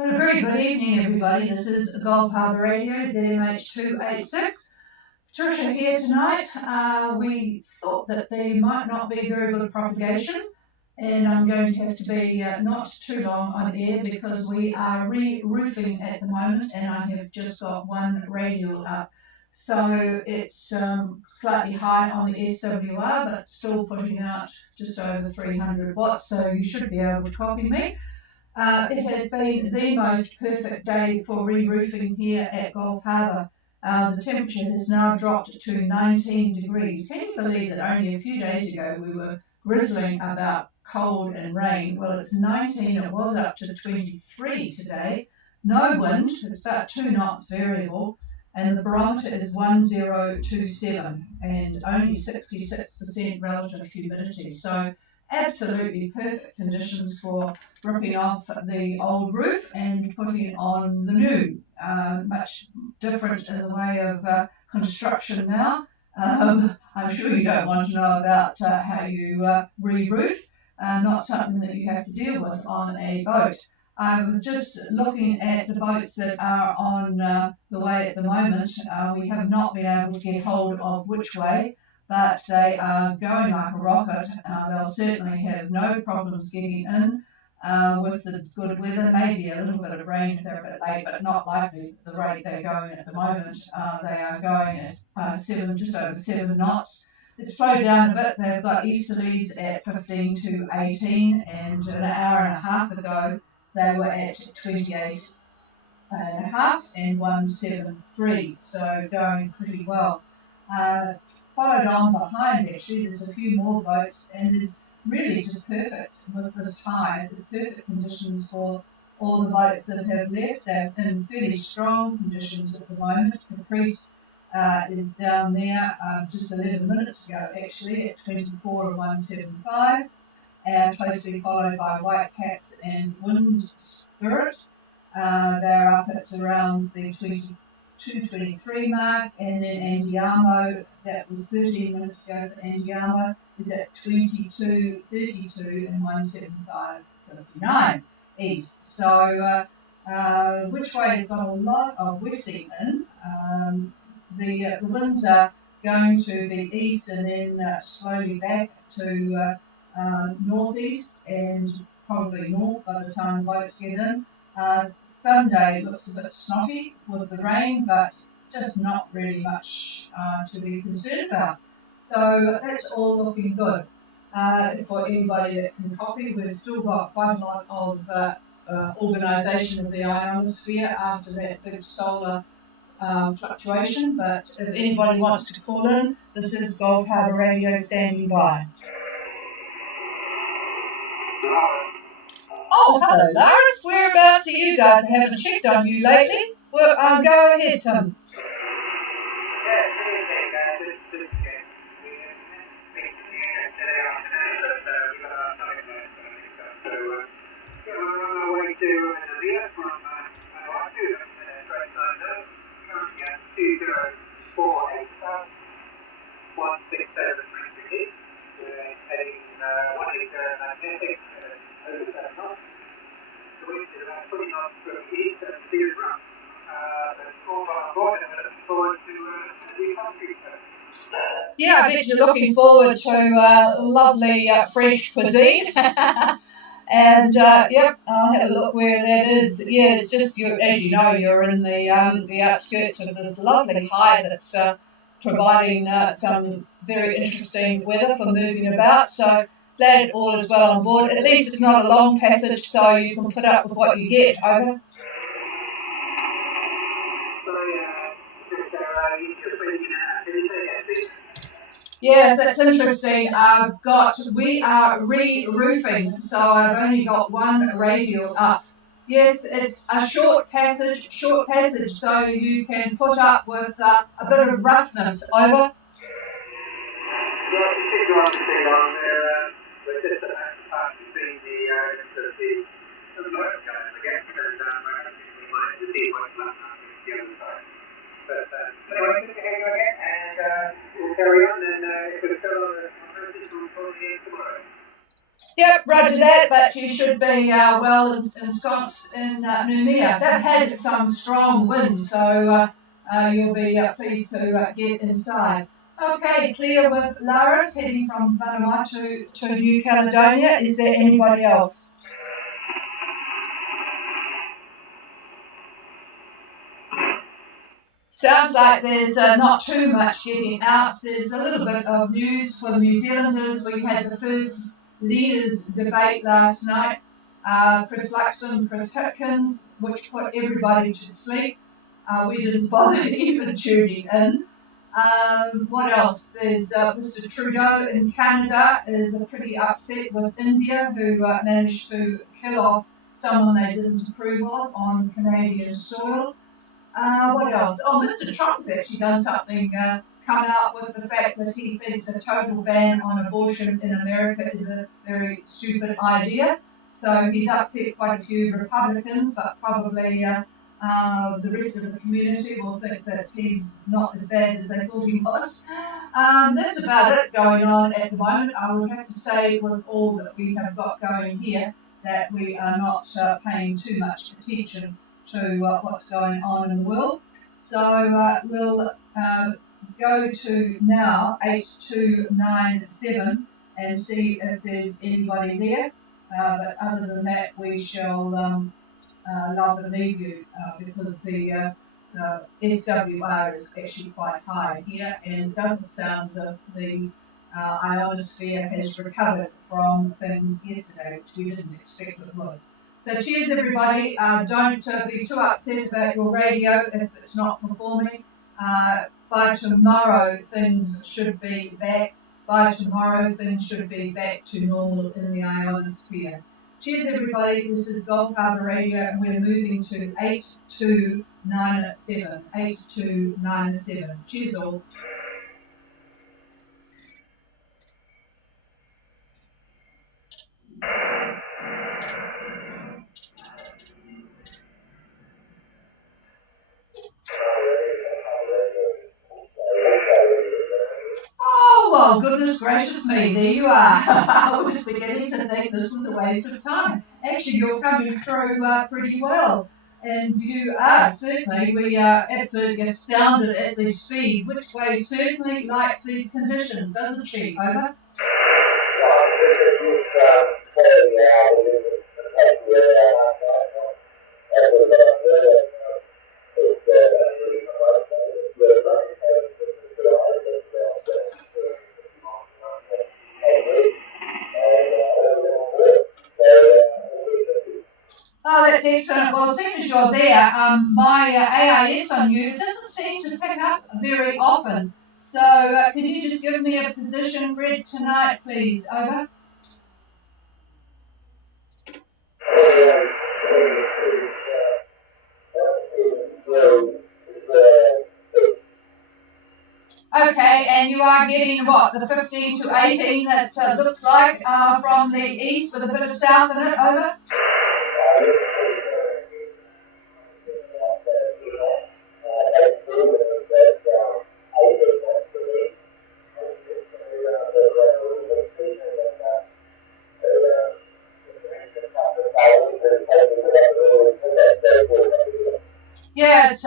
Well, a very good evening, everybody. This is Gulf Harbour Radio, ZMH286. Patricia here tonight. We thought that there might not be very good propagation, and I'm going to have to be not too long on air because we are re-roofing at the moment, and I have just got one radial up. So it's slightly high on the SWR, but still putting out just over 300 watts, so you should be able to copy me. It has been the most perfect day for re-roofing here at Gulf Harbour. The temperature has now dropped to 19 degrees. Can you believe that only a few days ago we were grizzling about cold and rain? Well, it's 19, it was up to 23 today. No wind, it's about 2 knots variable, and the barometer is 1027 and only 66% relative humidity. So absolutely perfect conditions for ripping off the old roof and putting on the new. Much different in the way of construction now. I'm sure you don't want to know about how you re-roof, not something that you have to deal with on a boat. I was just looking at the boats that are on the way at the moment. We have not been able to get hold of which way, but they are going like a rocket. They'll certainly have no problems getting in with the good weather, maybe a little bit of rain if they're a bit late, but not likely at the rate they're going at the moment. They are going at just over 7 knots. It's slowed down a bit. They've got easterlies at 15 to 18, and an hour and a half ago they were at 28 and a half and 173, so going pretty well. Followed on behind, actually, there's a few more boats, and there's really just perfect with this high. There's perfect conditions for all the boats that have left. They're in fairly strong conditions at the moment. Caprice is down there just 11 minutes ago, actually, at 24 and 175, and closely followed by Whitecaps and Wind Spirit. They're up at around the 22-23 mark, and then Andiamo, that was 13 minutes ago for Andiamo, is at 22-32 and 175-59 east. So which way has got a lot of westing in. The winds are going to be east and then slowly back to northeast and probably north by the time the boats get in. Sunday looks a bit snotty with the rain, but just not really much to be concerned about. So that's all looking good. For anybody that can copy, we've still got quite a lot of organisation of the ionosphere after that big solar fluctuation, but if anybody wants to call in, this is Gulf Harbour Radio standing by. Oh, hello, Laris. Whereabouts are you guys? I haven't checked on you lately. Well, go ahead, Tim. Yeah, I bet you're looking forward to lovely French cuisine. And yep, I'll have a look where that is. Yeah, it's just, as you know, you're in the outskirts of this lovely high that's providing some very interesting weather for moving about. So glad all is well on board. At least it's not a long passage, so you can put up with what you get. Over. Yeah, that's interesting. We are re-roofing, so I've only got one radial up. Yes, it's a short passage, so you can put up with a bit of roughness. Over. Yep, roger that, but you should be well ensconced in Noumea. They've had some strong winds, so you'll be pleased to get inside. Okay, clear with Laris heading from Vanuatu to New Caledonia. Is there anybody else? Sounds like there's not too much getting out. There's a little bit of news for the New Zealanders. We had the first leaders debate last night. Chris Luxon, Chris Hipkins, which put everybody to sleep. We didn't bother even tuning in. What else? There's Mr. Trudeau in Canada is pretty upset with India, who managed to kill off someone they didn't approve of on Canadian soil. What else? Oh, Mr. Trump's actually done something, come out with the fact that he thinks a total ban on abortion in America is a very stupid idea. So he's upset quite a few Republicans, but probably the rest of the community will think that he's not as bad as they thought he was. That's about it going on at the moment. I would have to say, with all that we have got going here, that we are not paying too much attention to what's going on in the world. So we'll go to now 8297 and see if there's anybody there. But other than that, we shall love and leave you because the SWR is actually quite high here, and it doesn't sound as if the ionosphere has recovered from things yesterday, which we didn't expect it would. So cheers everybody, don't be too upset about your radio if it's not performing. By tomorrow things should be back. By tomorrow things should be back to normal in the ionosphere. Cheers everybody, this is Gulf Harbour Radio and we're moving to 8297. 8297. Cheers all. Oh, well, goodness gracious me, there you are. I was beginning to think this was a waste of time. Actually, you're coming through pretty well. And you are, certainly. We are absolutely astounded at the speed. Which way certainly likes these conditions, doesn't she? Over. Oh, that's excellent. Well, seeing as you're there, my AIS on you doesn't seem to pick up very often. So can you just give me a position read tonight, please? Over. Okay, and you are getting what, the 15 to 18 that looks like from the east with a bit of south in it, over? Yeah, it's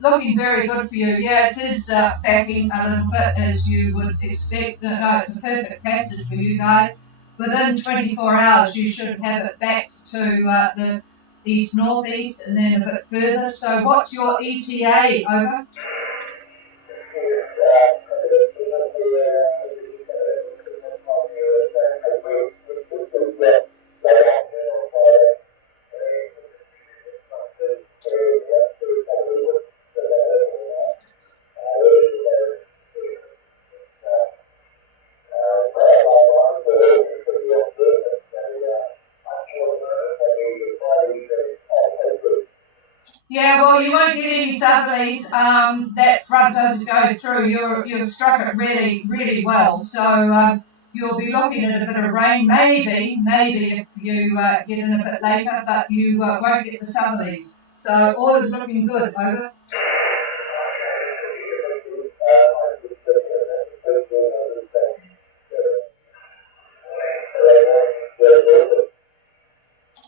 looking very good for you. Yeah, it is backing a little bit as you would expect. No, it's a perfect passage for you guys. Within 24 hours, you should have it back to the east-northeast and then a bit further. So what's your ETA, over? Yeah, well, you won't get any southerlies. That front doesn't go through. You've struck it really, really well. So you'll be looking at a bit of rain, maybe if you get in a bit later, but you won't get the southerlies. So all is looking good. Over.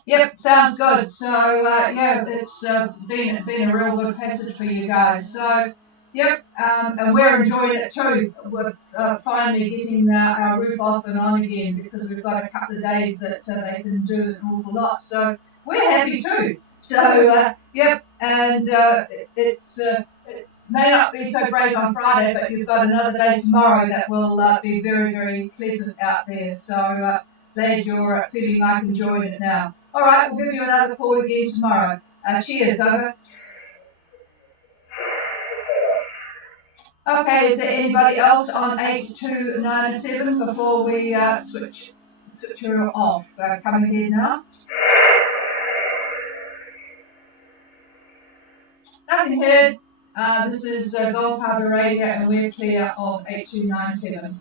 Yep, sounds good. So yeah, it's been a real good passage for you guys. So yep, and we're enjoying it too with finally getting our roof off and on again, because we've got a couple of days that they can do an awful lot. So we're happy too. So yep, and it may not be so great on Friday, but you've got another day tomorrow that will be very, very pleasant out there. So glad you're feeling like enjoying it now. All right, we'll give you another call again tomorrow. Cheers, over. Okay, is there anybody else on 8297 before we switch her off? Come ahead now. Nothing heard. This is Gulf Harbour Radio, and we're clear of 8297.